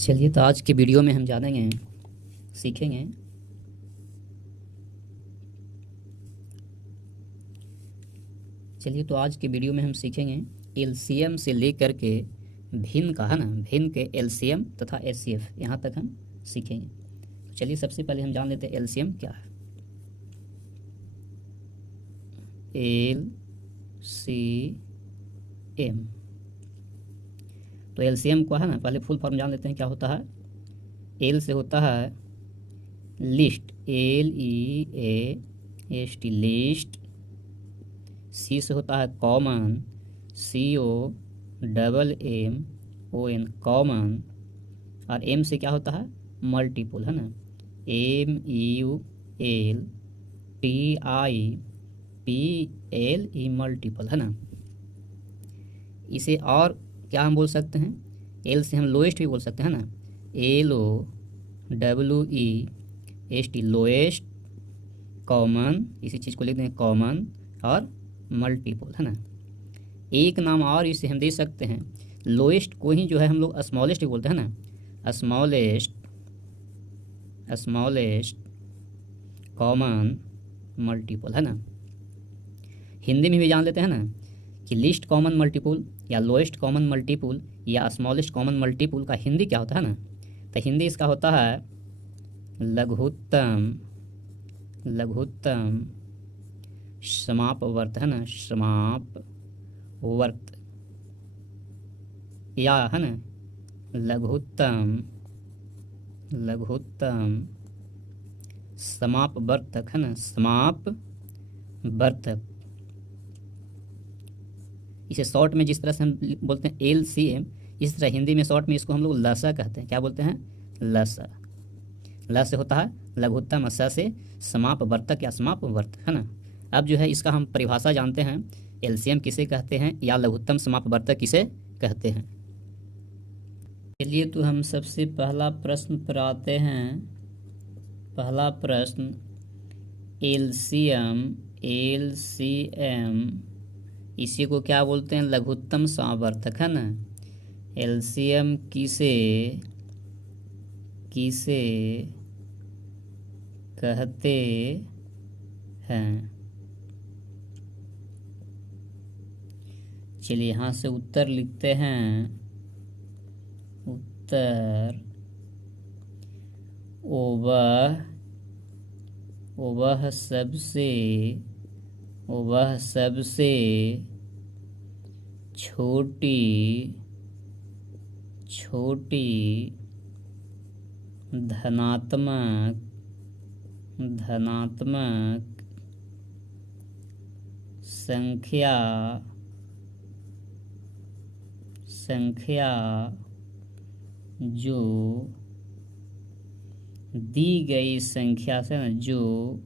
चलिए, तो आज के वीडियो में हम जानेंगे, सीखेंगे चलिए तो आज के वीडियो में हम सीखेंगे एलसीएम से लेकर के भिन्न का, है ना, भिन्न के एलसीएम तथा एचसीएफ, यहाँ तक हम सीखेंगे। तो चलिए सबसे पहले हम जान लेते हैं एलसीएम क्या है। एलसीएम, तो एलसीएम को, है ना, पहले फुल फॉर्म जान लेते हैं क्या होता है। एल से होता है लिस्ट, LEAST, लिस्ट। सी से होता है कॉमन, COMMON, कॉमन। और एम से क्या होता है, मल्टीपल, है ना, MULTIPLE, मल्टीपल, है ना। इसे और क्या हम बोल सकते हैं, एल से हम लोएस्ट भी बोल सकते हैं, है ना, LOWEST, लोएस्ट, कॉमन, इसी चीज़ को लिखते हैं कॉमन, और मल्टीपल, है ना। एक नाम और इसे हम दे सकते हैं, लोएस्ट को ही जो है हम लोग स्मॉलेस्ट भी बोलते हैं ना, स्मॉलेस्ट, कॉमन, मल्टीपल, है ना। हिंदी में भी जान लेते हैं ना कि लिस्ट कॉमन मल्टीपल या लोएस्ट कॉमन मल्टीपल या स्मॉलेस्ट कॉमन मल्टीपल का हिंदी क्या होता है ना। तो हिंदी इसका होता है लघुत्तम समापवर्त, है ना, समापवर्त, या, है ना, लघुत्तम समापवर्तक, है ना, समापवर्तक। इसे शॉर्ट में जिस तरह से हम बोलते हैं LCM, इस तरह हिंदी में शॉर्ट में इसको हम लोग लसा कहते हैं। क्या बोलते हैं, लसा। ल से होता है लघुत्तम, स से समापवर्तक या समापवर्तक, है ना। अब जो है इसका हम परिभाषा जानते हैं, एलसीएम किसे कहते हैं या लघुत्तम समापवर्तक किसे कहते हैं। चलिए तो हम सबसे पहला प्रश्न पर आते हैं। पहला प्रश्न, एलसीएम इसी को क्या बोलते हैं, लघुत्तम समापवर्तक, है ना। एलसीएम किसे कहते हैं। चलिए यहाँ से उत्तर लिखते हैं। उत्तर, वह सबसे छोटी धनात्मक संख्या जो दी गई संख्या से, जो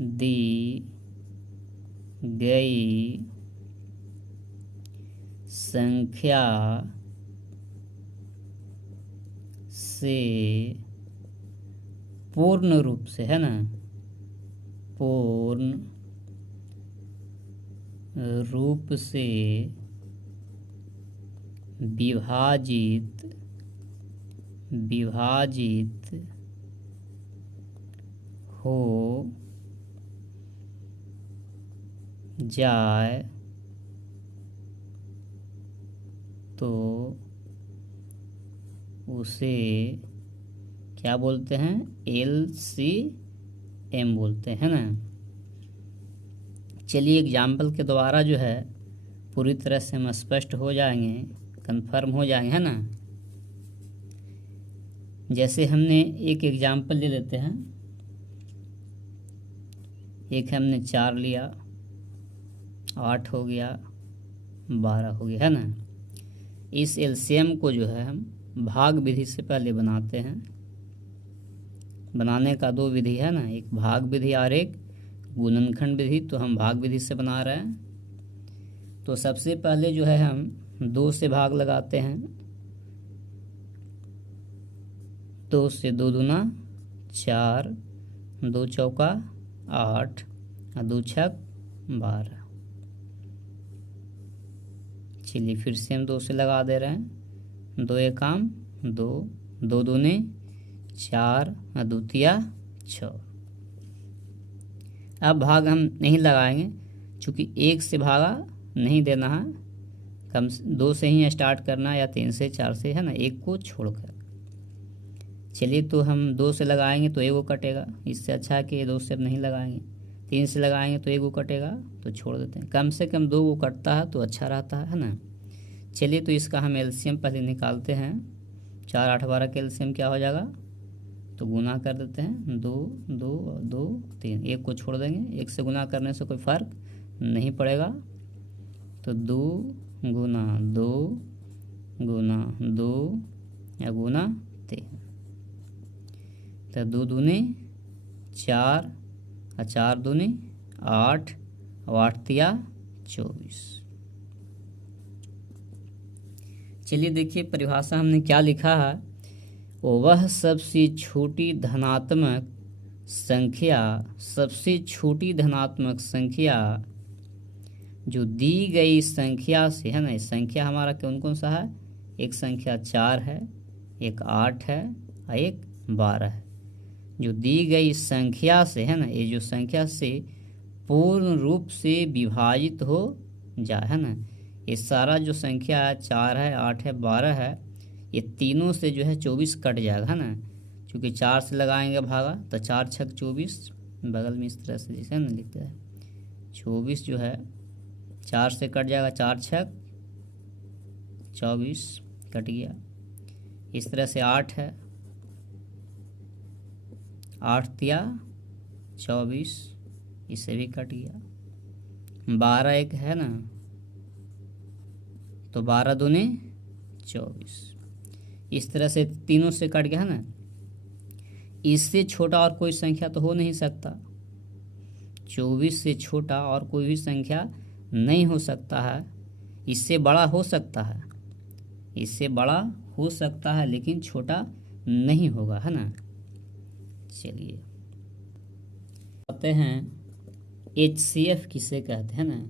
दी गई संख्या से पूर्ण रूप से, है ना, पूर्ण रूप से विभाजित हो जाए तो उसे क्या बोलते हैं, LCM बोलते हैं ना। चलिए एग्जाम्पल के द्वारा जो है पूरी तरह से हम स्पष्ट हो जाएंगे, कंफर्म हो जाएंगे, है ना। जैसे हमने एक एग्जाम्पल ले लेते हैं, एक हमने 4 लिया, 8 हो गया, 12 हो गया, है ना। इस एलसीएम को जो है हम भाग विधि से पहले बनाते हैं। बनाने का 2 विधि है ना, एक भाग विधि और एक गुणनखंड विधि। तो हम भाग विधि से बना रहे हैं। तो सबसे पहले जो है हम 2 से भाग लगाते हैं। 2 से 2 दूना 4, 2 चौका 8 और 2 छक 12। चलिए फिर से हम 2 से लगा दे रहे हैं। 2 एकाम 2, 2 दूने 4, द्वितीया 6। अब भाग हम नहीं लगाएंगे, चूँकि 1 से भागा नहीं देना है, कम 2 से ही स्टार्ट करना है या 3 से 4 से, है ना, 1 को छोड़कर। चलिए तो हम 2 से लगाएंगे तो 1 को कटेगा, इससे अच्छा है कि 2 से नहीं लगाएंगे। 3 से लगाएंगे तो 1 को कटेगा, तो छोड़ देते हैं। कम से कम 2 को कटता है तो अच्छा रहता है ना। चलिए तो इसका हम एलसीएम पहले निकालते हैं। 4 8 12 का एलसीएम क्या हो जाएगा, तो गुना कर देते हैं। 2 2 2 3, 1 को छोड़ देंगे, 1 से गुना करने से कोई फ़र्क नहीं पड़ेगा। तो 2 गुना 2 गुना 2 या गुना 3, तो 2 दूने 4 और 4 दूने 8 और 8 तिया 24। चलिए देखिए परिभाषा हमने क्या लिखा है। वह सबसे छोटी धनात्मक संख्या, सबसे छोटी धनात्मक संख्या जो दी गई संख्या से, है ना, संख्या हमारा कौन कौन सा है, एक संख्या 4 है, एक 8 है और एक 12 है। जो दी गई संख्या से, है ना, ये जो संख्या से पूर्ण रूप से विभाजित हो जाए, है ना, ये सारा जो संख्या है 4 है 8 है 12 है, ये तीनों से जो है 24 कट जाएगा, है ना। क्योंकि 4 से लगाएंगे भागा तो 4 छक 24, बगल में इस तरह से जैसे ना लिखते हैं 24 जो है 4 से कट जाएगा, 4 छक 24 कट गया। इस तरह से 8 है, 8 तिया 24, इससे भी कट गया। 12 एक है ना, तो 12 दूने 24, इस तरह से तीनों से कट गया, है ना। इससे छोटा और कोई संख्या तो हो नहीं सकता, 24 से छोटा और कोई भी संख्या नहीं हो सकता है। इससे बड़ा हो सकता है, इससे बड़ा हो सकता है लेकिन छोटा नहीं होगा, है ना। चलिए कहते हैं HCF किसे कहते हैं ना।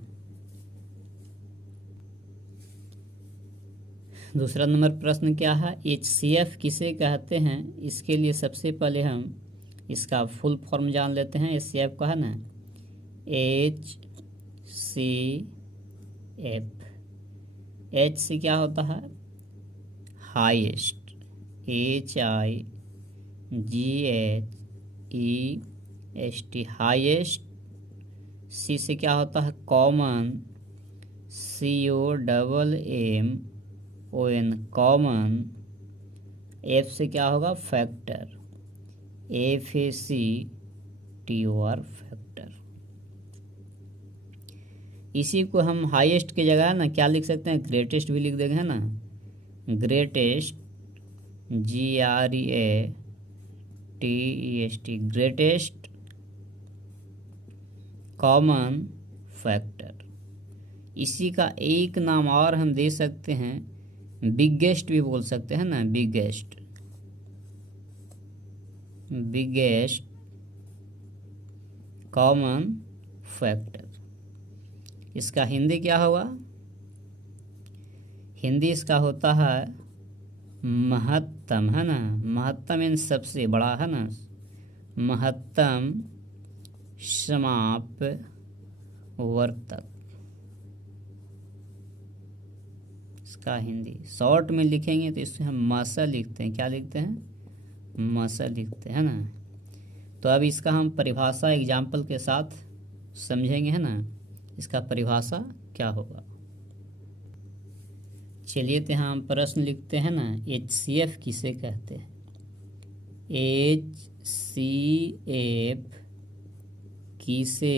दूसरा नंबर प्रश्न क्या है, HCF किसे कहते हैं। इसके लिए सबसे पहले हम इसका फुल फॉर्म जान लेते हैं। HCF का है ना, HCF, H से क्या होता है, हाईएस्ट, HIGHEST, हाईएस्ट। C से क्या होता है, कॉमन, COMMON, कॉमन। F से क्या होगा, फैक्टर, FACTOR, फैक्टर। इसी को हम हाईएस्ट की जगह ना क्या लिख सकते हैं, ग्रेटेस्ट भी लिख देंगे, है ना। Greatest, GREATEST, greatest common factor. इसी का एक नाम और हम दे सकते हैं, बिगेस्ट भी बोल सकते हैं ना, बिगेस्ट, बिगेस्ट कॉमन फैक्टर। इसका हिंदी क्या होगा, हिंदी इसका होता है महत्तम, है ना। महत्तम इन सबसे बड़ा, है ना, महत्तम समाप वर्तक, इसका हिंदी। शॉर्ट में लिखेंगे तो इससे हम मसा लिखते हैं, क्या लिखते हैं, मसा लिखते हैं ना। तो अब इसका हम परिभाषा एग्जाम्पल के साथ समझेंगे, है ना, इसका परिभाषा क्या होगा। चलिए तो हम प्रश्न लिखते हैं ना, HCF किसे कहते हैं। HCF किसे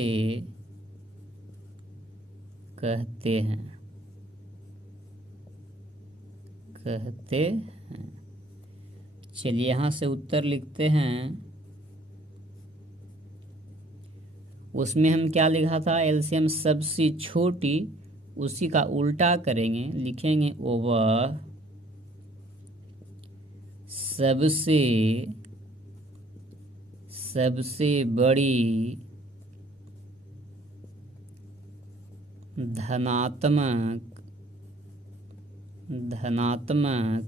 कहते हैं, कहते हैं। चलिए यहाँ से उत्तर लिखते हैं। उसमें हम क्या लिखा था, एलसीएम सबसे छोटी, उसी का उल्टा करेंगे, लिखेंगे ओवर सबसे, सबसे बड़ी धनात्मक, धनात्मक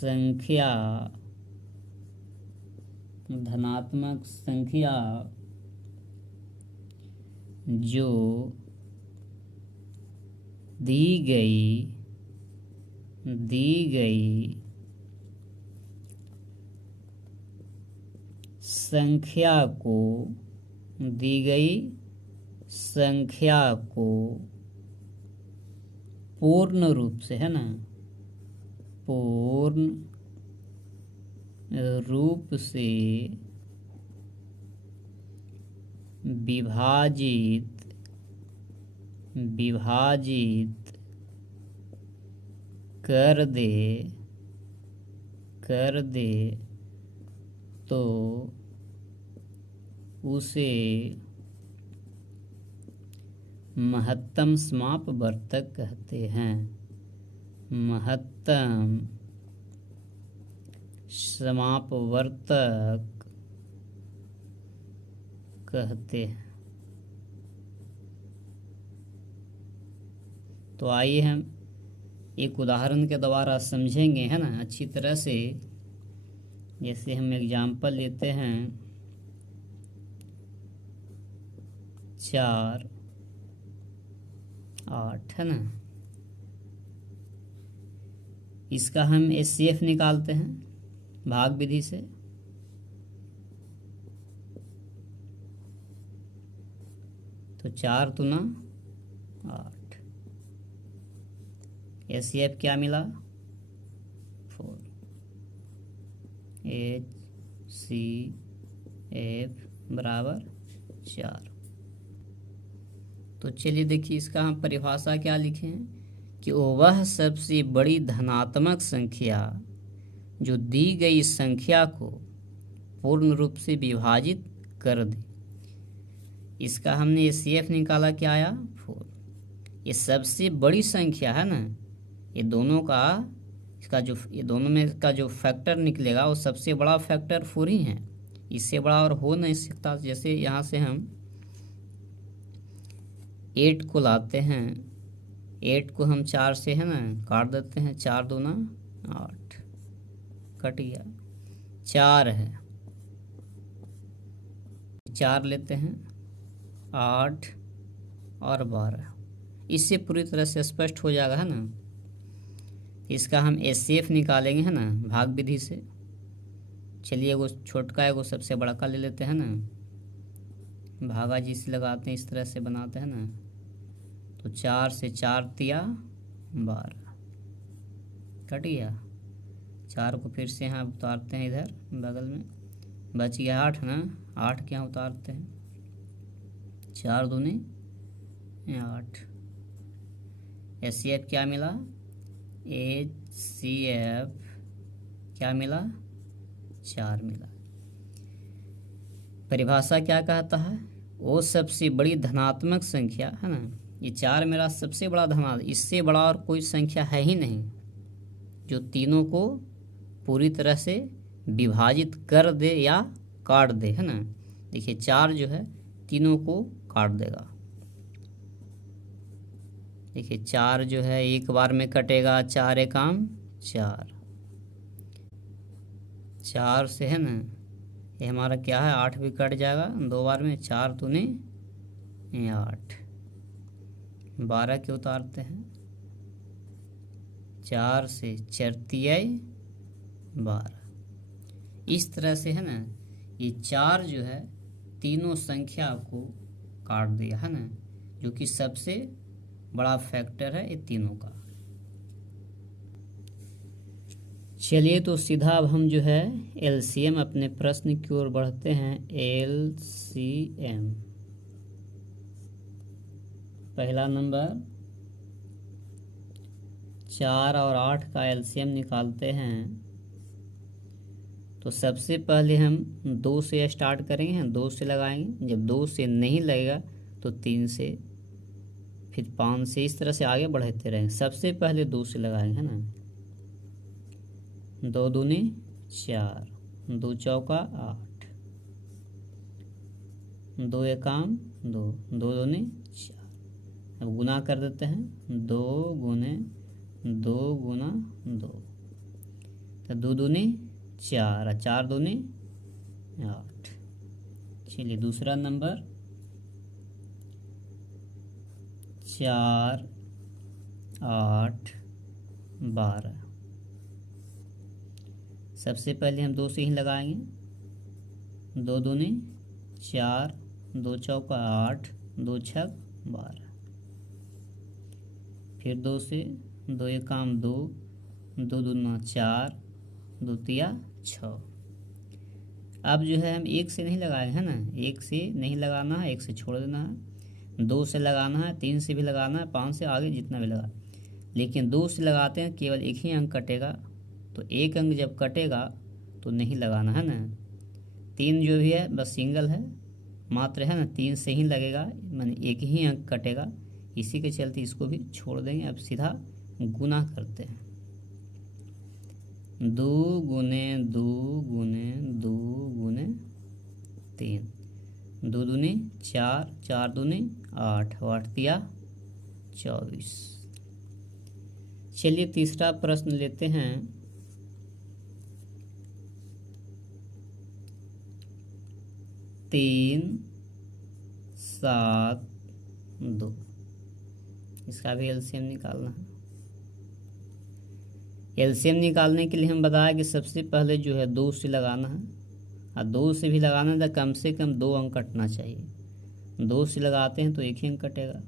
संख्या, धनात्मक संख्या जो दी गई संख्या को पूर्ण रूप से, है ना, पूर्ण रूप से विभाजित कर दे तो उसे महत्तम समापवर्तक कहते हैं। महत्तम समापवर्तक कहते हैं। तो आइए हम एक उदाहरण के द्वारा समझेंगे, है ना, अच्छी तरह से। जैसे हम एग्जाम्पल लेते हैं 4, 8, है ना। इसका हम HCF निकालते हैं भाग विधि से। तो 4 दूना 8, HCF क्या मिला? 4। HCF बराबर 4। तो चलिए देखिए, इसका हम परिभाषा क्या लिखें कि वह सबसे बड़ी धनात्मक संख्या जो दी गई संख्या को पूर्ण रूप से विभाजित कर दे। इसका हमने HCF निकाला, क्या आया? 4। ये सबसे बड़ी संख्या है ना, ये दोनों में का जो फैक्टर निकलेगा वो सबसे बड़ा फैक्टर 4 ही है। इससे बड़ा और हो नहीं सकता। जैसे यहाँ से हम 8 को लाते हैं, 8 को हम 4 से, है ना, काट देते हैं। 4 दूना 8, कट गया। 4 है, 4 लेते हैं, 8 और 12। इससे पूरी तरह से स्पष्ट हो जाएगा, है ना। इसका हम HCF निकालेंगे, है ना, भाग विधि से। चलिए एगो छोटका एगो सबसे बड़ा का ले लेते हैं ना, भागा जिसे लगाते हैं इस तरह से बनाते हैं ना। तो 4 से 4 तिया 12, कट गया। 4 को फिर से यहाँ उतारते हैं, इधर बगल में बच गया 8 ना। 8 के यहाँ उतारते हैं, 4 दूनी 8। HCF क्या मिला? HCF क्या मिला? 4 मिला। परिभाषा क्या कहता है? वो सबसे बड़ी धनात्मक संख्या, है ना। ये 4 मेरा सबसे बड़ा धनात्मक, इससे बड़ा और कोई संख्या है ही नहीं जो तीनों को पूरी तरह से विभाजित कर दे या काट दे, है ना। देखिए 4 जो है तीनों को काट देगा। देखिए 4 जो है एक बार में कटेगा, 4 एकम 4। 4 से, है ना, ये हमारा क्या है, 8 भी कट जाएगा 2 बार में। 4 दूनी 8, 12 के उतारते हैं। 4 से 4 तिया 12। इस तरह से, है ना, ये 4 जो है तीनों संख्या को काट दिया, है ना, जो कि सबसे बड़ा फैक्टर है ये तीनों का। चलिए तो सीधा अब हम जो है LCM अपने प्रश्न की ओर बढ़ते हैं। LCM पहला नंबर 4 और 8 का LCM निकालते हैं। तो सबसे पहले हम 2 से स्टार्ट करेंगे, 2 से लगाएंगे। जब 2 से नहीं लगेगा तो 3 से, फिर 5 से, इस तरह से आगे बढ़ते रहेंगे। सबसे पहले 2 से लगाएंगे, है ना। 2 दूनी 4, 2 चौका 8, 2 एकम 2, 2 दूनी 4। अब गुना कर देते हैं, 2 गुने 2 गुना 2। तो दो दूनी 4 और 4 दूनी 8। चलिए दूसरा नंबर 4 8 12। सबसे पहले हम 2 से ही लगाएंगे। 2 दूनी 4, 2 चौका 8, 2 छक 12। फिर 2 से 2 एकाम 2, 2 दूना 4, 2 तिया 6। अब जो है हम 1 से नहीं लगाए हैं ना, 1 से नहीं लगाना है, 1 से छोड़ देना है। 2 से लगाना है, 3 से भी लगाना है, 5 से आगे जितना भी लगा। लेकिन 2 से लगाते हैं केवल एक ही अंक कटेगा, तो एक अंक जब कटेगा तो नहीं लगाना है ना। 3 जो भी है बस सिंगल है मात्र है ना, 3 से ही लगेगा, माने एक ही अंक कटेगा। इसी के चलते इसको भी छोड़ देंगे। अब सीधा गुना करते हैं। 2 गुने 2 गुने 2 गुने 3, 2 दूनी 4, 4 दूनी 8, 8 तिया 24। चलिए तीसरा प्रश्न लेते हैं। 3 7 2, इसका भी एलसीएम निकालना है। एलसीएम निकालने के लिए हम बताया कि सबसे पहले जो है 2 से लगाना है, और 2 से भी लगाना है तो कम से कम 2 अंक कटना चाहिए। 2 से लगाते हैं तो एक ही अंक कटेगा।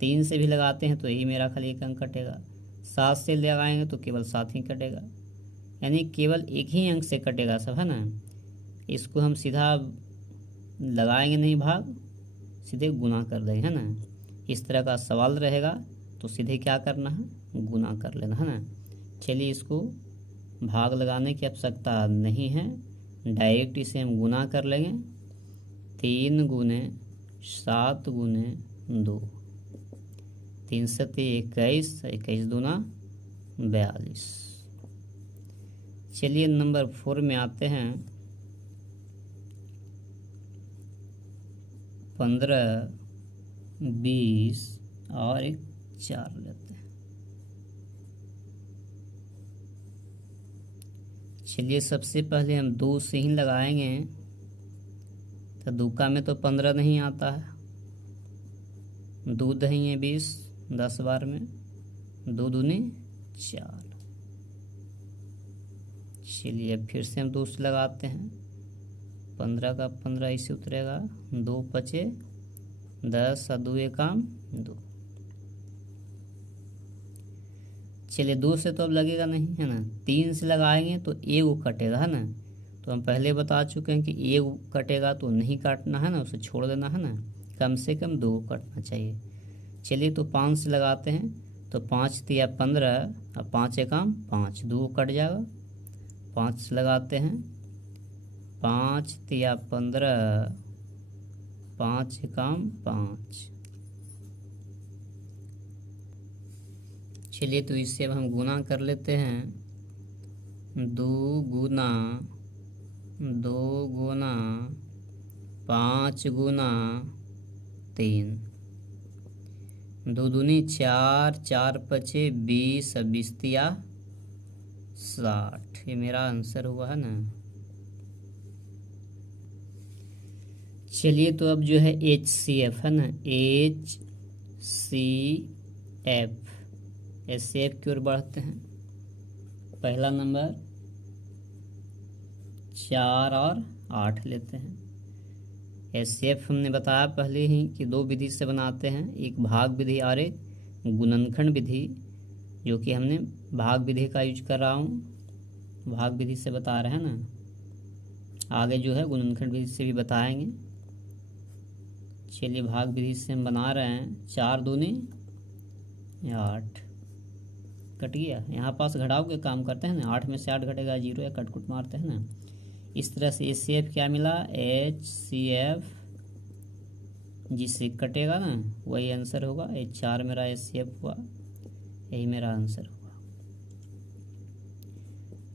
3 से भी लगाते हैं तो यही मेरा खाली एक अंक कटेगा। 7 से लगाएंगे तो केवल 7 ही कटेगा, यानी केवल एक ही अंक से कटेगा सब, है ना। इसको हम सीधा लगाएंगे नहीं भाग, सीधे गुना कर देंगे, है ना। इस तरह का सवाल रहेगा तो सीधे क्या करना है, गुना कर लेना, है ना। चलिए इसको भाग लगाने की आवश्यकता नहीं है, डायरेक्ट इसे हम गुना कर लेंगे। 3 गुने 7 गुने 2, 3 सत्ते 21, 21 दूना 42। चलिए नंबर 4 में आते हैं। 15 20 और एक 4 लेते हैं। चलिए सबसे पहले हम 2 से ही लगाएंगे, तो दूका में तो 15 नहीं आता है। 2 दही है 20, 10 बार में 2 दूनी 4। चलिए फिर से हम 2 से लगाते हैं। 15 का 15 इसे उतरेगा, 2 पचे 10 और 2 एकाम 2। चलिए 2 से तो अब लगेगा नहीं, है ना। 3 से लगाएंगे तो एक कटेगा, है ना। तो हम पहले बता चुके हैं कि एक कटेगा तो नहीं काटना है ना, उसे छोड़ देना है ना, कम से कम 2 कटना चाहिए। चलिए तो 5 से लगाते हैं, तो 5 तिया 15 और 5 एकाम 5, 2 कट जाएगा। 5 से लगाते हैं, 5 तिया 15, 5 एकाम 5। चलिए तो इससे अब हम गुना कर लेते हैं। 2 गुना 5 गुना 3, 2 दूनी 4, 4 पचे 20, 20 तिया 60। ये मेरा आंसर हुआ है ना। चलिए तो अब जो है HCF है ना, HCF, HCF की ओर बढ़ते हैं। पहला नंबर 4 और 8 लेते हैं। HCF हमने बताया पहले ही कि 2 विधि से बनाते हैं, एक भाग विधि और एक गुणनखंड विधि, जो कि हमने भाग विधि का यूज कर रहा हूँ, भाग विधि से बता रहे हैं ना। आगे जो है गुणनखंड विधि से भी बताएंगे। चलिए भाग विधि से हम बना रहे हैं। 4 दूनी 8, कट गया। यहाँ पास घटाव के काम करते हैं ना, 8 में से 8 घटेगा 0, या कटकुट मारते हैं ना। इस तरह से HCF क्या मिला, HCF, जिससे कटेगा ना वही आंसर होगा। 4 मेरा HCF हुआ, यही मेरा आंसर हुआ।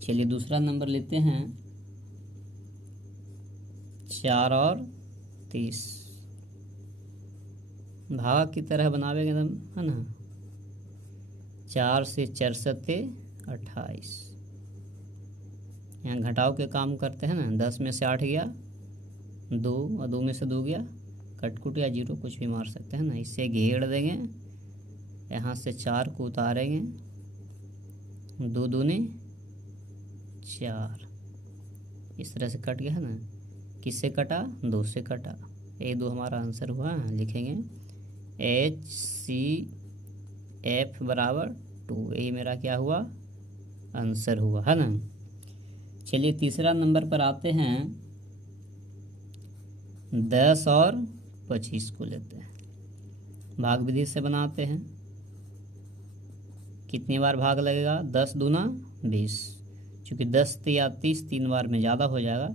चलिए दूसरा नंबर लेते हैं। 4 और 30, भाग की तरह बनावेंगे एकदम, है ना। 4 से 4 सत्ते 28, यहाँ घटाव के काम करते हैं ना। 10 में से 8 गया 2 और 2 में से 2 गया कटकुट या जीरो कुछ भी मार सकते हैं ना। इससे घेर देंगे, यहाँ से 4 को उतारेंगे, 2 दूनी 4, इस तरह से कट गया है ना। किससे कटा? 2 से कटा। ये 2 हमारा आंसर हुआ। लिखेंगे HCF बराबर 2, यही मेरा क्या हुआ? आंसर हुआ है ना। चलिए तीसरा नंबर पर आते हैं। 10 और 25 को लेते हैं, भाग विधि से बनाते हैं। कितनी बार भाग लगेगा? 10 दूना 20, चूँकि 10 या 30 3 बार में ज़्यादा हो जाएगा,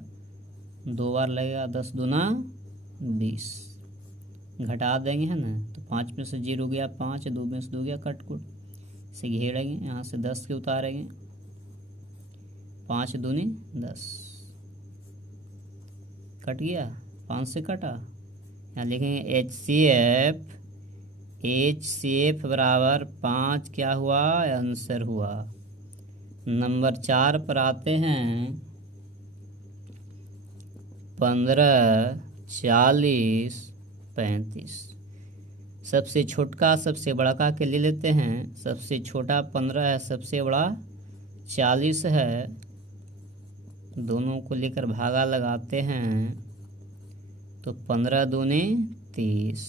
2 बार लगेगा। 10 दूना 20, घटा देंगे है ना। तो 5 में से 0 गया 5, 2 में से 2 गया कटकुट, इसे घेरेंगे, यहाँ से 10 के उतारेंगे, 5 दूनी 10, कट गया, 5 से कटा। यहाँ लिखेंगे HCF बराबर 5 क्या हुआ? आंसर हुआ। नंबर 4 पर आते हैं। 15, 40, 35। सबसे छोटका सबसे बड़ा का के ले लेते हैं। सबसे छोटा 15 है, सबसे बड़ा 40 है। दोनों को लेकर भागा लगाते हैं तो 15 दूनी 30,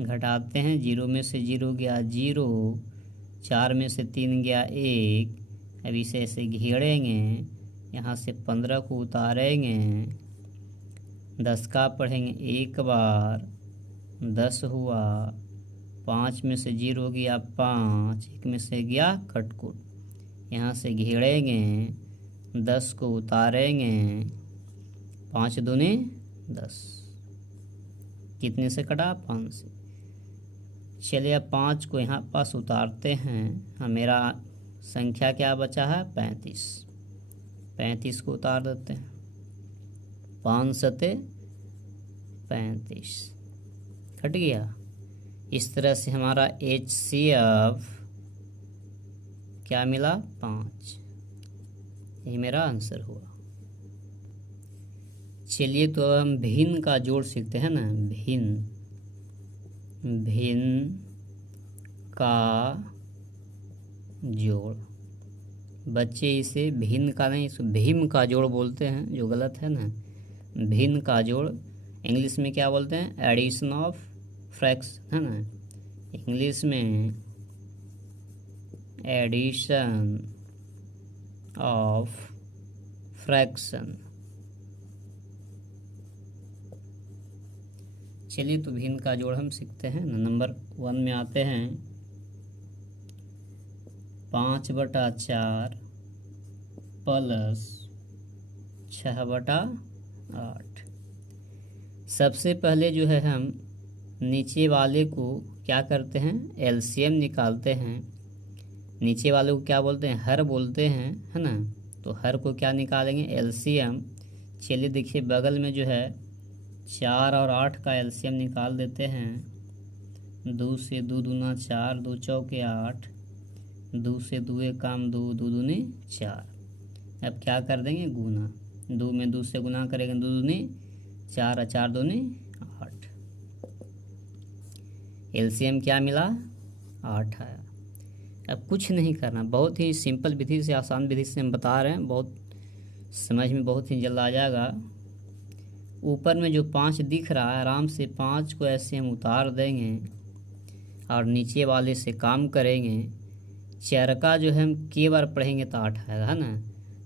घटाते हैं। 0 में से 0 गया 0, 4 में से 3 गया 1। अब इसे ऐसे घेरेंगे, यहाँ से 15 को उतारेंगे, 10 का पढ़ेंगे 1 बार, 10 हुआ। 5 में से 0 गया 5, 1 में से गया कटकुट, यहाँ से घेरेंगे, 10 को उतारेंगे, 5 दूनी 10, कितने से कटा? 5 से। चलिए अब 5 को यहाँ पास उतारते हैं। मेरा संख्या क्या बचा है? 35। 35 को उतार देते हैं, 5 सते 35, कट गया। इस तरह से हमारा HCF क्या मिला? 5। यही मेरा आंसर हुआ। चलिए तो अब हम भिन्न का जोड़ सीखते हैं ना। भिन्न का जोड़, बच्चे इसे भिन्न का नहीं, इसको भीम का जोड़ बोलते हैं, जो गलत है ना। भिन्न का जोड़ इंग्लिश में क्या बोलते हैं? एडिशन ऑफ फ्रैक्शन, है ना। इंग्लिश में एडिशन ऑफ फ्रैक्शन। चलिए तो भिन्न का जोड़ हम सीखते हैं ना। नंबर 1 में आते हैं। 5/4 प्लस 6/8। सबसे पहले जो है हम नीचे वाले को क्या करते हैं? LCM निकालते हैं। नीचे वाले को क्या बोलते हैं? हर बोलते हैं, है ना। तो हर को क्या निकालेंगे? LCM। चलिए देखिए बगल में जो है 4 और 8 का LCM निकाल देते हैं। 2 से 2 दूना 4, 2 चौके 8, 2 से 2 एक काम 2, 2 दूनी 4। अब क्या कर देंगे? गुना। 2 में 2 से गुना करेंगे, 2 दूनी 4 और 4 दूनी 8। LCM क्या मिला? 8 आया। अब कुछ नहीं करना, बहुत ही सिंपल विधि से, आसान विधि से हम बता रहे हैं, बहुत समझ में बहुत ही जल्द आ जाएगा। ऊपर में जो 5 दिख रहा है, आराम से 5 को ऐसे हम उतार देंगे और नीचे वाले से काम करेंगे। चरका जो है हम के बार पढ़ेंगे तो 8 आएगा, है ना।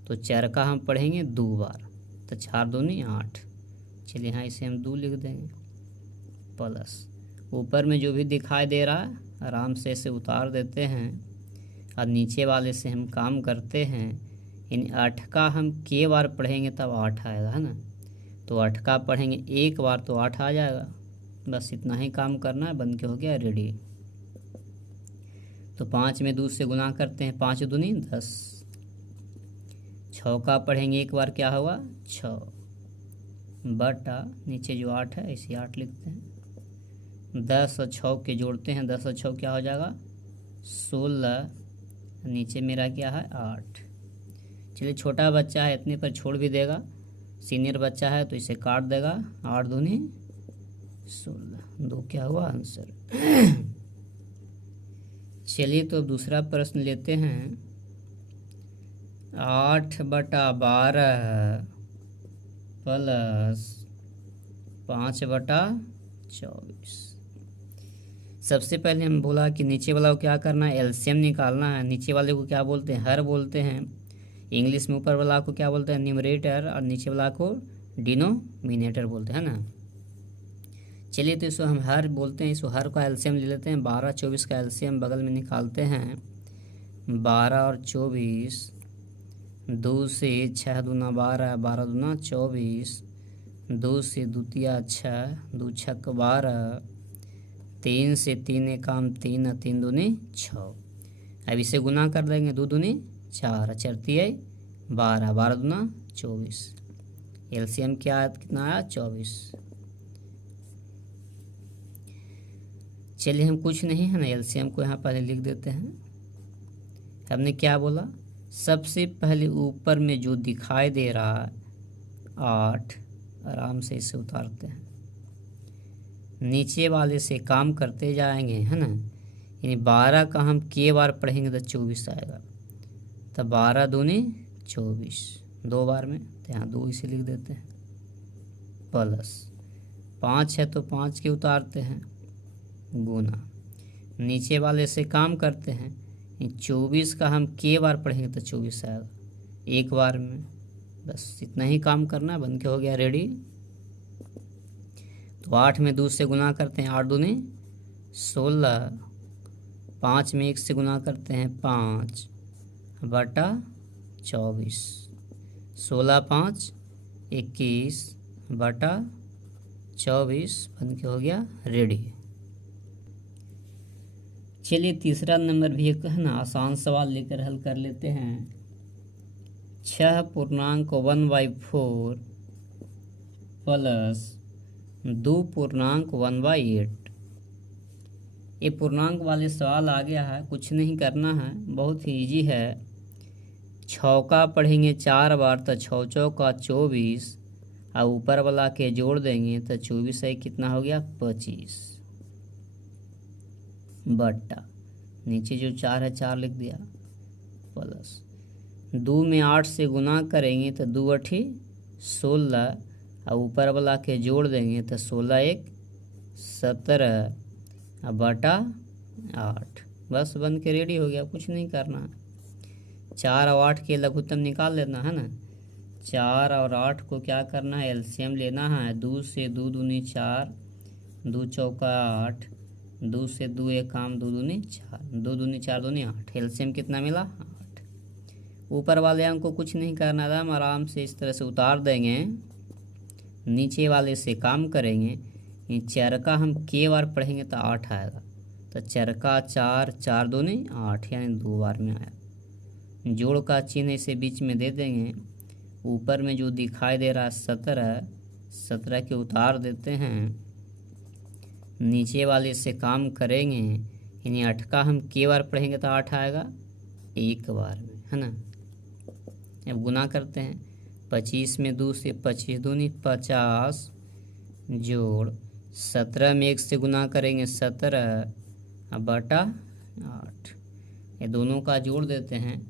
तो चरका हम पढ़ेंगे 2 बार, तो 4 दूनी 8। चलिए यहाँ इसे हम 2 लिख देंगे, प्लस ऊपर में जो भी दिखाई दे रहा है आराम से इसे उतार देते हैं और नीचे वाले से हम काम करते हैं। इन 8 का हम के बार पढ़ेंगे तब 8 आएगा, है ना। तो 8 का पढ़ेंगे 1 बार तो 8 आ जाएगा। बस इतना ही काम करना है, बन के हो गया रेडी। तो 5 में 2 से गुना करते हैं, 5 दूनी 10। 6 का पढ़ेंगे 1 बार, क्या होगा? 6 बटा नीचे जो 8 है इसे 8 लिखते हैं। 10 और 6 के जोड़ते हैं, 10 और 6 क्या हो जाएगा? 16। नीचे मेरा क्या है? 8। चलिए छोटा बच्चा है इतने पर छोड़ भी देगा, सीनियर बच्चा है तो इसे काट देगा। 8 दूनी 16, 2 क्या हुआ आंसर। चलिए तो दूसरा प्रश्न लेते हैं। 8/12 प्लस 5/24। सबसे पहले हम बोला कि नीचे वाला को क्या करना है, एलसीएम निकालना है। नीचे वाले को क्या बोलते हैं, हर बोलते हैं इंग्लिश में। ऊपर वाला को क्या बोलते हैं, न्यूमरेटर, और नीचे वाला को डिनोमिनेटर बोलते हैं ना। चलिए तो इसको हम हर बोलते हैं, इसको हर का एलसीएम ले लेते हैं। 12-24 का एलसीएम बगल में निकालते हैं। 12 और 24, 2 से 6 दूना 12, 12 दूना 24, 2 से 2 तिया 6, 2 छक 12, 3 से 3 एक काम 3, 3 दूनी 6। अब इसे गुना कर देंगे, 2 दूनी 4, 4 तिया 12, 12 दूना 24। एलसीएम क्या कितना आया, 24। चलिए हम कुछ नहीं है ना, एलसीएम को यहाँ पहले लिख देते हैं। हमने क्या बोला, सबसे पहले ऊपर में जो दिखाई दे रहा है 8, आराम से इसे उतारते हैं। नीचे वाले से काम करते जाएंगे है ना, यानी 12 का हम के बार पढ़ेंगे तो 24 आएगा। तो 12 दूनी 24, 2 बार में, तो यहाँ 2 इसे लिख देते हैं। प्लस 5 है तो 5 के उतारते हैं, गुना नीचे वाले से काम करते हैं। 24 का हम के बार पढ़ेंगे तो 24 आएगा, एक बार में। बस इतना ही काम करना, बन के हो गया रेडी। तो 8 में 2 से गुना करते हैं, 8 दूनी 16, 5 में 1 से गुना करते हैं 5/24, 16 5 21/24 बन के हो गया रेडी। चलिए तीसरा नंबर भी एक है ना आसान सवाल लेकर हल कर लेते हैं। 6.1/4 प्लस 2.1/8। ये पूर्णांक वाले सवाल आ गया है, कुछ नहीं करना है, बहुत ही ईजी है। छौका पढ़ेंगे 4 बार तो 6 चौका 24, और ऊपर वाला के जोड़ देंगे तो 24 है कितना हो गया 25, बट्टा नीचे जो 4 है 4 लिख दिया, प्लस 2 में 8 से गुना करेंगे तो 2 8 16, और ऊपर वाला के जोड़ देंगे तो 16 1 17 बटा 8। बस बन के रेडी हो गया, कुछ नहीं करना। 4 और 8 के लघुत्तम निकाल लेना है ना। 4 और 8 को क्या करना है, एलसीएम लेना है। 2 से 2 दूनी 4, 2 चौका 8, 2 से 2 एक काम 2 दूनी 4, 2 दूनी 4 दूनी 8। एलसीएम कितना मिला 8। ऊपर वाले अंक को कुछ नहीं करना था, हम आराम से इस तरह से उतार देंगे। नीचे वाले से काम करेंगे। चरका हम के बार पढ़ेंगे तो 8 आएगा, तो चरका 4, 4 दूनी 8, यानी 2 बार में आया। जोड़ का चिन्ह इसे बीच में दे देंगे। ऊपर में जो दिखाई दे रहा है 17, 17 के उतार देते हैं। नीचे वाले से काम करेंगे, यानी 8 का हम के बार पढ़ेंगे तो 8 आएगा एक बार में, है ना। अब गुना करते हैं। 25 में 2 से 25 दूनी 50, जोड़ 17 में 1 से गुना करेंगे 17 बटा 8। ये दोनों का जोड़ देते हैं।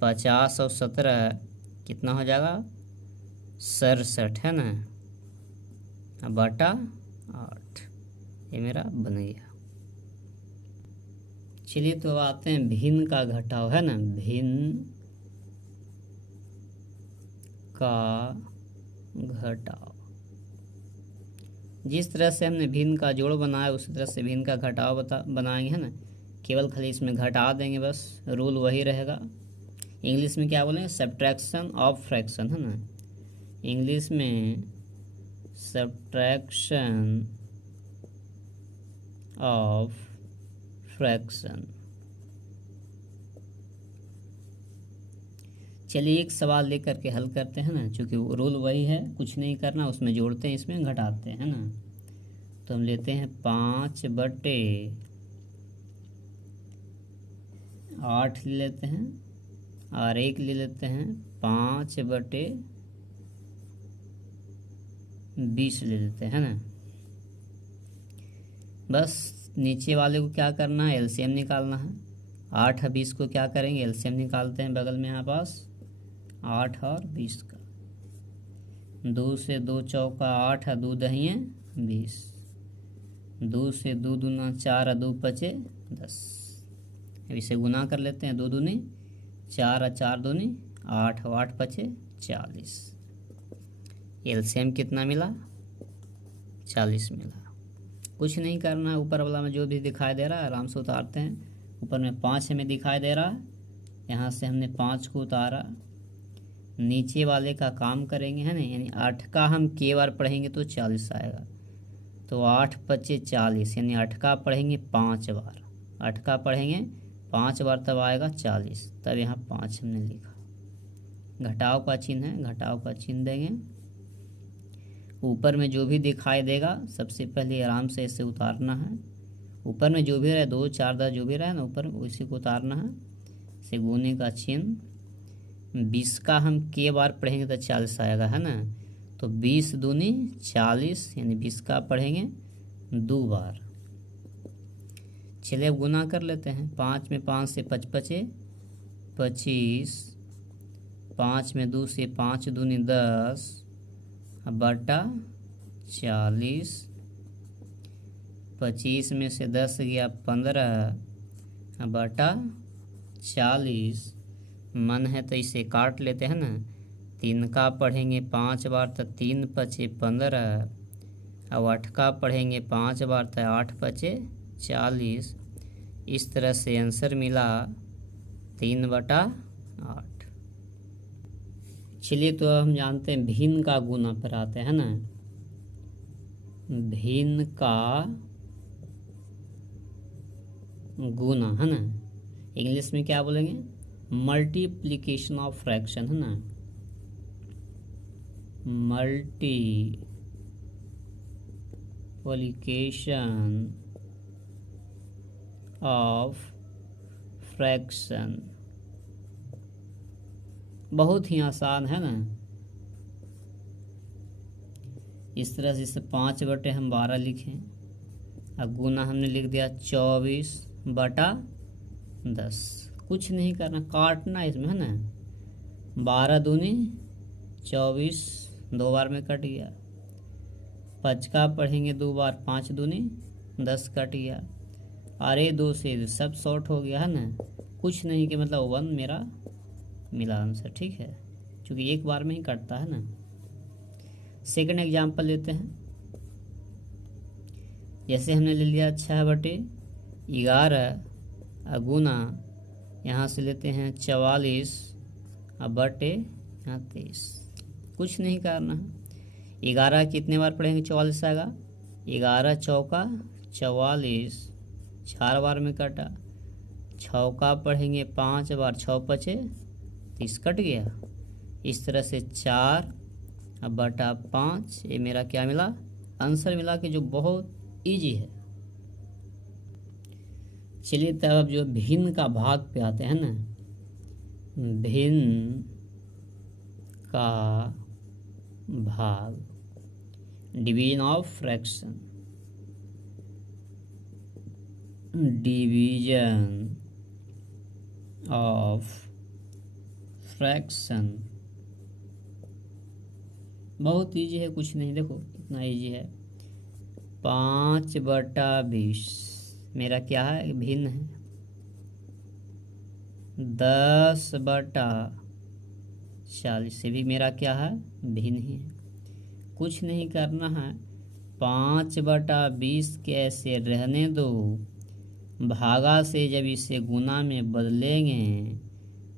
50 और 17 कितना हो जाएगा 67, है ना, बटा 8। ये मेरा बन गया। चलिए तो आते हैं भिन्न का घटाव, है ना। भिन्न का घटाव, जिस तरह से हमने भिन्न का जोड़ बनाया उसी तरह से भिन्न का घटाव बनाएंगे, है ना। केवल खाली इसमें घटा देंगे, बस रूल वही रहेगा। इंग्लिश में क्या बोलेंगे, सब्ट्रैक्शन ऑफ फ्रैक्शन, है ना। इंग्लिश में सब्ट्रैक्शन ऑफ फ्रैक्शन। चलिए एक सवाल लेकर के हल करते हैं ना, चूँकि रूल वही है, कुछ नहीं करना, उसमें जोड़ते हैं इसमें घटाते हैं, है ना। तो हम लेते हैं 5/8 ले लेते हैं, और एक ले लेते हैं 5/20 ले लेते हैं ना। बस नीचे वाले को क्या करना है, एलसीएम निकालना है। 8 और 20 को क्या करेंगे, एलसीएम निकालते हैं। बगल में यहाँ पास 8 और 20 का, 2 से 2 चौका 8 और 2 दहिए 20, 2 से 2 दूना 4 और 2 पचे 10। अब इसे गुना कर लेते हैं, 2 दूनी 4 और 4 दूनी 8 और 8 पचे 40। एलसीएम कितना मिला, 40 मिला। कुछ नहीं करना है, ऊपर वाला में जो भी दिखाई दे रहा है आराम से उतारते हैं। ऊपर में 5 हमें दिखाई दे रहा है, यहाँ से हमने 5 को उतारा। नीचे वाले का काम करेंगे है ना, यानी 8 का हम के बार पढ़ेंगे तो 40 आएगा। तो 8 पचे 40, यानी 8 का पढ़ेंगे 5 बार, 8 का पढ़ेंगे 5 बार तब आएगा 40। तब यहाँ 5 हमने लिखा। घटाव का चिन्ह है, घटाव का चिन्ह देंगे। ऊपर में जो भी दिखाई देगा सबसे पहले आराम से इसे उतारना है। ऊपर में जो भी रहे 2 4 10 जो भी रहे ना ऊपर उसी को उतारना है। इसे गुने का चिन्ह। 20 का हम के बार पढ़ेंगे तो 40 आएगा है ना। तो 20 दूनी 40, यानी 20 का पढ़ेंगे 2 बार। चलिए अब गुना कर लेते हैं। 5 में 5 से 5 पचे 25, 5 में 2 से 5 दूनी 10 बटा 40, 25 में से 10 गया 15 बटा 40। मन है तो इसे काट लेते हैं ना। 3 का पढ़ेंगे 5 बार तो 3 पचे 15, अब 8 का पढ़ेंगे 5 बार तो 8 पचे 40। इस तरह से आंसर मिला 3/8। चलिए तो हम जानते हैं भिन्न का गुना पर आते हैं ना। भिन्न का गुना है ना, इंग्लिश में क्या बोलेंगे, मल्टीप्लिकेशन ऑफ फ्रैक्शन है ना। मल्टीप्लिकेशन ऑफ फ्रैक्शन बहुत ही आसान है ना। इस तरह से इसे 5/12 लिखें। अब गुना हमने लिख दिया 24/10। कुछ नहीं करना, काटना इसमें है ना। 12 दूनी 24, 2 बार में कट गया। 5 का पढ़ेंगे 2 बार, 5 दूनी 10 कट गया। अरे 2 से सब शॉर्ट हो गया है ना। कुछ नहीं कि मतलब 1 मेरा मिला आंसर, ठीक है, क्योंकि एक बार में ही कटता है ना। सेकंड एग्जांपल लेते हैं। जैसे हमने ले लिया 6/11 गुना, यहाँ से लेते हैं 44 बटे 23। कुछ नहीं करना है। 11 कितने बार पढ़ेंगे 44 आएगा। 11 चौका 44, 4 बार में कटा। 6 का पढ़ेंगे 5 बार, 6 पचे 30 कट गया। इस तरह से 4/5 ये मेरा क्या मिला, आंसर मिला कि जो बहुत इजी है। चलिए तब अब जो भिन्न का भाग पे आते हैं ना। भिन्न का भाग, division of fraction, division of fraction बहुत इजी है, कुछ नहीं, देखो कितना इजी है। 5/20 मेरा क्या है, भिन्न है। 10/40 से भी मेरा क्या है, भिन्न ही है। कुछ नहीं करना है। 5/20 के ऐसे रहने दो। भागा से जब इसे गुना में बदलेंगे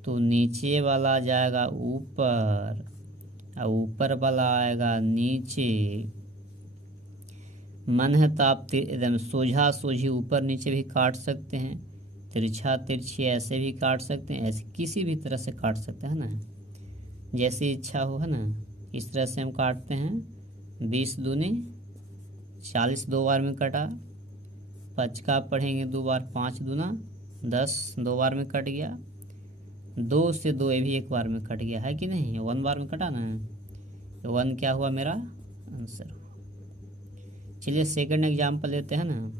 तो नीचे वाला जाएगा ऊपर और ऊपर वाला आएगा नीचे। मन है तो आप एकदम सोझा सोझी ऊपर नीचे भी काट सकते हैं, तिरछा तिरछी ऐसे भी काट सकते हैं, ऐसे किसी भी तरह से काट सकते हैं ना, जैसी इच्छा हो है ना। इस तरह से हम काटते हैं। 20 दूनी 40 2 बार में कटा। 5 का पढ़ेंगे 2 बार, 5 दूना 10 2 बार में कट गया। 2 से 2 ये भी एक बार में कट गया है कि नहीं, 1 बार में कटा ना, 1 क्या हुआ मेरा आंसर हुआ। चलिए सेकंड एग्जाम्पल लेते हैं ना,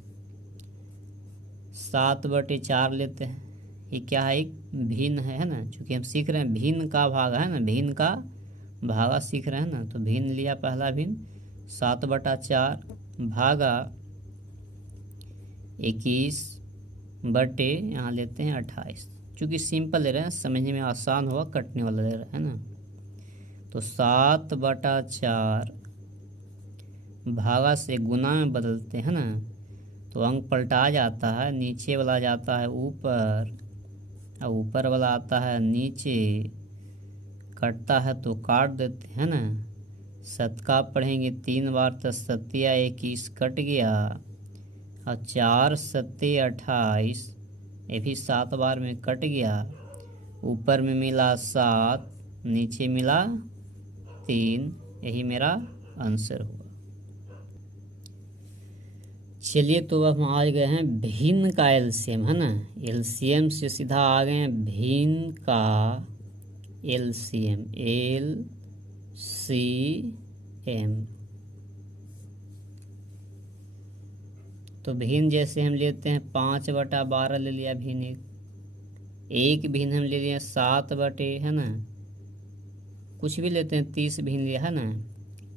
7/4 लेते हैं। ये क्या है, एक भिन्न है ना, चूँकि हम सीख रहे हैं भिन्न का भाग है ना, भिन्न का भागा सीख रहे हैं ना, तो भिन्न लिया, पहला भिन्न 7/4 भागा 21 यहाँ लेते हैं 28। चूँकि सिंपल ले रहे हैं, समझने में आसान होगा, कटने वाला ले रहे हैं ना, तो 7/4 भागा से गुना में बदलते हैं ना, तो अंक पलटा जाता है, नीचे वाला जाता है ऊपर और ऊपर वाला आता है नीचे, कटता है तो काट देते हैं ना। 7 का पढ़ेंगे 3 बार तो 7 या 21 कट गया, और 4 7 28 ये भी 7 बार में कट गया, ऊपर में मिला 7 नीचे मिला 3, यही मेरा आंसर हुआ। चलिए तो अब हम आ गए हैं भिन्न का एलसीएम है ना, एलसीएम से सीधा आ गए हैं भिन्न का एलसीएम, LCM। तो भिन्न जैसे हम लेते हैं 5/12 ले लिया भिन्न, एक भिन्न हम ले लिया 7 है ना, कुछ भी लेते हैं 30 भिन्न लिया है ना,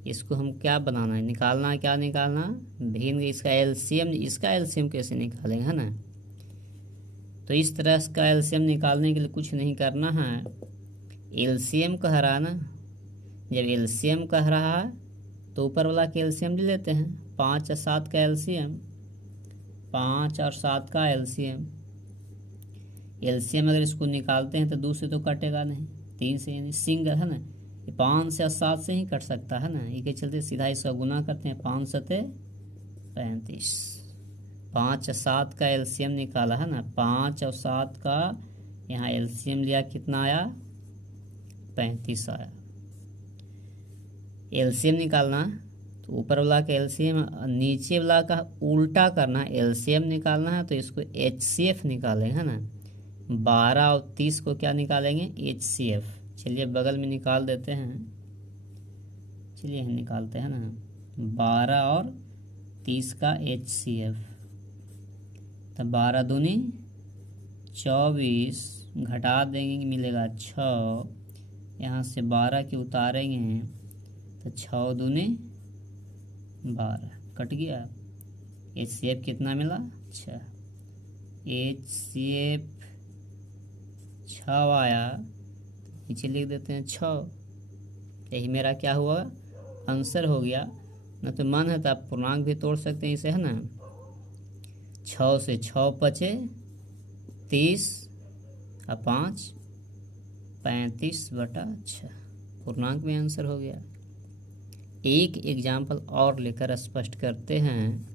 इसको हम क्या बनाना है, निकालना है, क्या निकालना, भिन्न, इसका एलसीएम। इसका एलसीएम कैसे निकालेंगे है ना, तो इस तरह इसका एलसीएम निकालने के लिए कुछ नहीं करना है, एलसीएम कह रहा है ना, जब एलसीएम कह रहा है तो ऊपर वाला का एलसीएम ले लेते हैं, 5 और 7 का एलसीएम, 5 और 7 का एलसीएम। एलसीएम अगर इसको निकालते हैं तो 2 से तो कटेगा नहीं, 3 से, यानी सिंगल है ना, 5 से 7 से ही कट सकता है ना, ये के चलते सीधा इसका गुना करते हैं, 5 7 35, 5 और 7 का एलसीएम निकाला है ना, 5 और 7 का यहाँ एलसीएम लिया, कितना आया 35 आया। एलसीएम निकालना तो ऊपर वाला का एलसीएम, नीचे वाला का उल्टा करना, एलसीएम निकालना है तो इसको एचसीएफ निकालेंगे है ना, 12 और 30 को क्या निकालेंगे, एचसीएफ। चलिए बगल में निकाल देते हैं, चलिए हम निकालते हैं ना, 12 और 30 का HCF, तो 12 दूनी 24, घटा देंगे मिलेगा 6, यहाँ से 12 के उतारेंगे तो 6 दूनी 12, कट गया, HCF कितना मिला 6, HCF 6 आया, नीचे लिख देते हैं 6, यही मेरा क्या हुआ आंसर हो गया। न तो मन है तो आप पूर्णांक भी तोड़ सकते हैं इसे है ना, 6 से 6 बचे 30 और 5 35/6, पूर्णांक में आंसर हो गया। एक एग्जाम्पल और लेकर स्पष्ट करते हैं,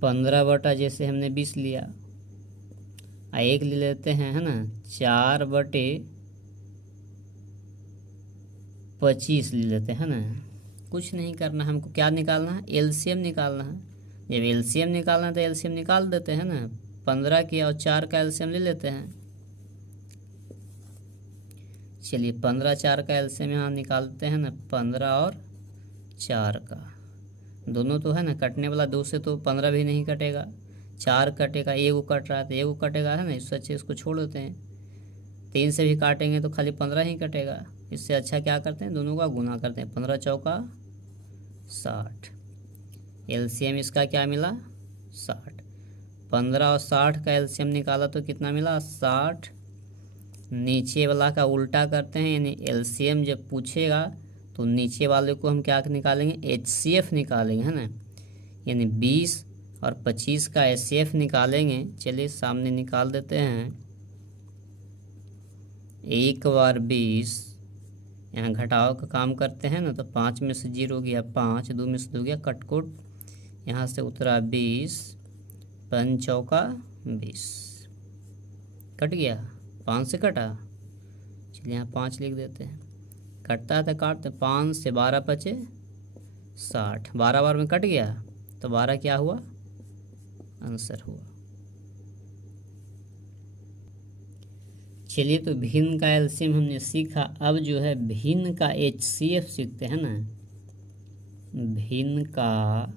15 जैसे हमने 20 लिया, एक ले लेते हैं है ना, 4/25 ले लेते हैं ना, कुछ नहीं करना, हमको क्या निकालना है, एलसीएम निकालना है। जब एलसीएम निकालना है तो एलसीएम निकाल देते हैं ना, 15 की और 4 का एलसीएम ले लेते हैं। चलिए 15 4 का एलसीएम यहाँ निकालते हैं ना, 15 और 4 का, दोनों तो है ना कटने वाला, 2 से तो 15 भी नहीं कटेगा, 4 कटेगा, एगो कट रहा है तो एगो कटेगा है ना, इससे अच्छे इसको छोड़ देते हैं। 3 से भी काटेंगे तो खाली 15 ही कटेगा, इससे अच्छा क्या करते हैं, दोनों का गुना करते हैं, 15 चौका 60, एलसीएम इसका क्या मिला 60, 15 और 60 का एलसीएम निकाला तो कितना मिला 60, नीचे वाला का उल्टा करते हैं, यानी एलसीएम जब पूछेगा तो नीचे वाले को हम क्या निकालेंगे, एचसीएफ निकालेंगे है ना, यानी 20 और 25 का एचसीएफ निकालेंगे। चलिए सामने निकाल देते हैं, 1 बार 20, यहाँ घटाव का काम करते हैं ना, तो 5 में से 0 गया 5, 2 में से 2 गया कटकुट, यहाँ से उतरा 20, 5 चौका 20, कट गया, 5 से कटा, चलिए यहाँ 5 लिख देते हैं, कटता है तो काटते, 5 से 12 बचे 60, 12 बार में कट गया तो 12 क्या हुआ आंसर हुआ। चलिए, तो भिन्न का एलसीएम हमने सीखा। अब जो है भिन्न का एचसीएफ सीखते हैं ना। भिन्न का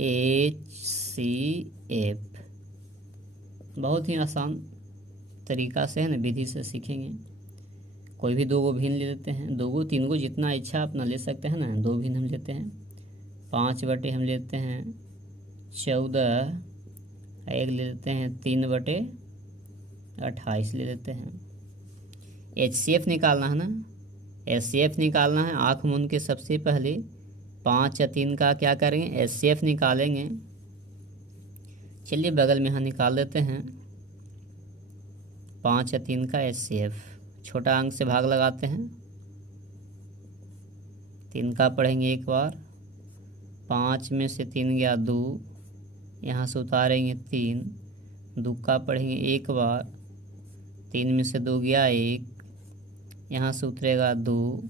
एचसीएफ बहुत ही आसान तरीका से है ना, विधि से सीखेंगे। कोई भी दो गो भिन्न ले लेते हैं, दो गो तीन गो जितना इच्छा अपना ले सकते हैं ना। दो भिन्न हम लेते हैं 5 बटे हम लेते हैं 14, एक ले लेते हैं 3 बटे 28 ले लेते हैं। एचसीएफ निकालना है ना। एचसीएफ निकालना है। आँख मूंद के सबसे पहले 5 या 3 का क्या करेंगे, एचसीएफ निकालेंगे। चलिए बगल में यहाँ निकाल देते हैं 5 या 3 का एचसीएफ। छोटा अंक से भाग लगाते हैं। 3 का पढ़ेंगे एक बार, 5 में से 3 गया 2, यहाँ से उतारेंगे 3, 2 का पढ़ेंगे एक बार, 3 में से 2 गया 1, यहाँ से उतरेगा 2,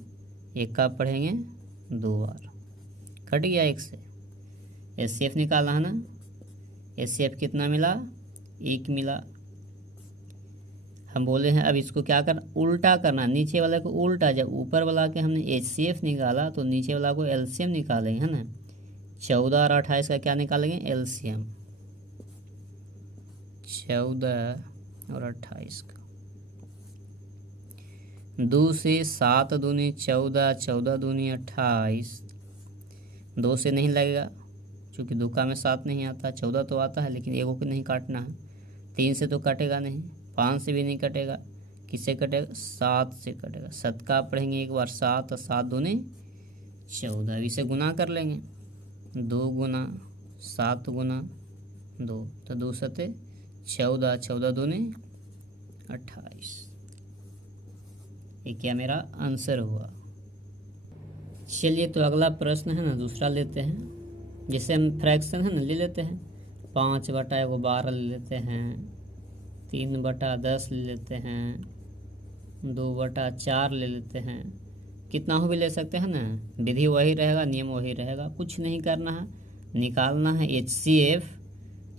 1 का पढ़ेंगे 2 बार, कट गया 1 से। एचसीएफ निकालना है ना। एचसीएफ कितना मिला, 1 मिला। हम बोले हैं अब इसको क्या करना, उल्टा करना। नीचे वाले को उल्टा, जब ऊपर वाला के हमने एचसीएफ निकाला तो नीचे वाला को एलसीएम निकालेंगे, है ना। 14 और 28 का क्या निकालेंगे, एलसीएम। 14 और 28 का 2 से 7 दूनी 14, 14 दूनी 28। 2 से नहीं लगेगा क्योंकि 2 का में 7 नहीं आता। 14 तो आता है लेकिन एगो को नहीं काटना है। 3 से तो कटेगा नहीं, 5 से भी नहीं कटेगा। किससे कटेगा, 7 से कटेगा। 7 का पढ़ेंगे एक बार 7 और 7 दूनी 14। इसे गुना कर लेंगे, 2 गुना 7 गुना 2, तो 2 सते 14, 14 दूनी 28। ये क्या मेरा आंसर हुआ। चलिए, तो अगला प्रश्न है ना, दूसरा लेते हैं। जिसे हम फ्रैक्शन है ना ले लेते हैं। 5 बटा 12 ले लेते हैं, 3 बटा 10 ले लेते हैं, 2 बटा 4 ले लेते हैं। कितना हो भी ले सकते हैं ना। विधि वही रहेगा, नियम वही रहेगा, कुछ नहीं करना है। निकालना है एचसीएफ।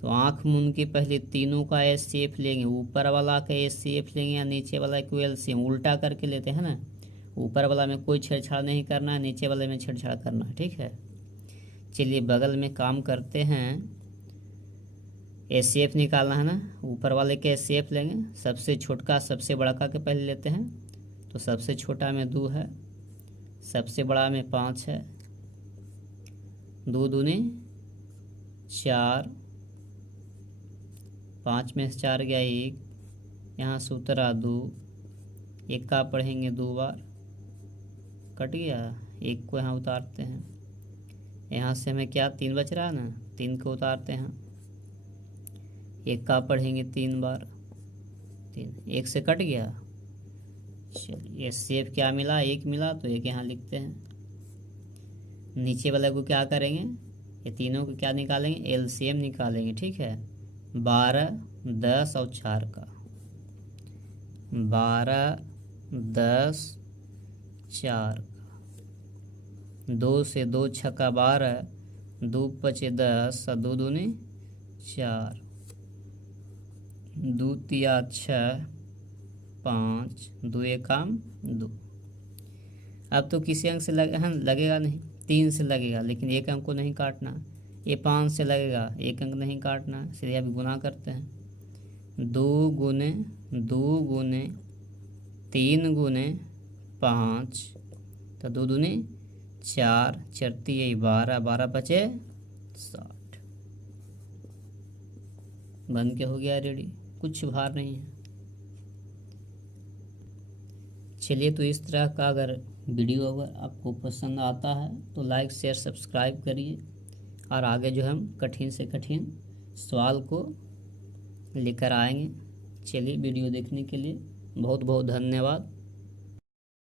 तो आँख मूंद के पहले तीनों का एचसीएफ लेंगे। ऊपर वाला का एचसीएफ लेंगे या नीचे वाला को एलसीएम, उल्टा करके लेते हैं ना। ऊपर वाला में कोई छेड़छाड़ नहीं करना है, नीचे वाले में छेड़छाड़ करना है, ठीक है। चलिए बगल में काम करते हैं। एचसीएफ निकालना है ना। ऊपर वाले के एचसीएफ लेंगे। सबसे छोटका सबसे बड़ा का के पहले लेते हैं। तो सबसे छोटा में 2 है, सबसे बड़ा में 5 है। 2 दूनी 4, 5 में से 4 गया 1, यहाँ से उतरा 2, 1 का पढ़ेंगे 2 बार, कट गया। 1 को यहाँ उतारते हैं। यहाँ से हमें क्या 3 बच रहा है ना, 3 को उतारते हैं। 1 का पढ़ेंगे 3 बार, 3, 1 से कट गया। चलिए एचसीएफ क्या मिला, 1 मिला, तो 1 यहाँ लिखते हैं। नीचे वाले को क्या करेंगे, ये तीनों को क्या निकालेंगे, एलसीएम निकालेंगे, ठीक है। 12, 10 और 4 का 12, 10, 4 का 2 से 2 छक्का 12, 2 पचे 10 और 2 दूनी 4, 2 तिया 6, 5, 2 एकम 2। अब तो किसी अंक से लगेगा नहीं, 3 से लगेगा, लेकिन एक अंक को नहीं काटना। ये 5 से लगेगा, एक अंक नहीं काटना, सीधे अभी गुना करते हैं। 2 गुने 2 गुने 3 गुने 5, तो 2 दूनी 4, 4 तिया 12, 12 बचे 60। बन के हो गया रेडी, कुछ भार नहीं है। चलिए, तो इस तरह का अगर वीडियो अगर आपको पसंद आता है तो लाइक शेयर सब्सक्राइब करिए, और आगे जो हम कठिन से कठिन सवाल को लेकर आएंगे। चलिए, वीडियो देखने के लिए बहुत बहुत धन्यवाद।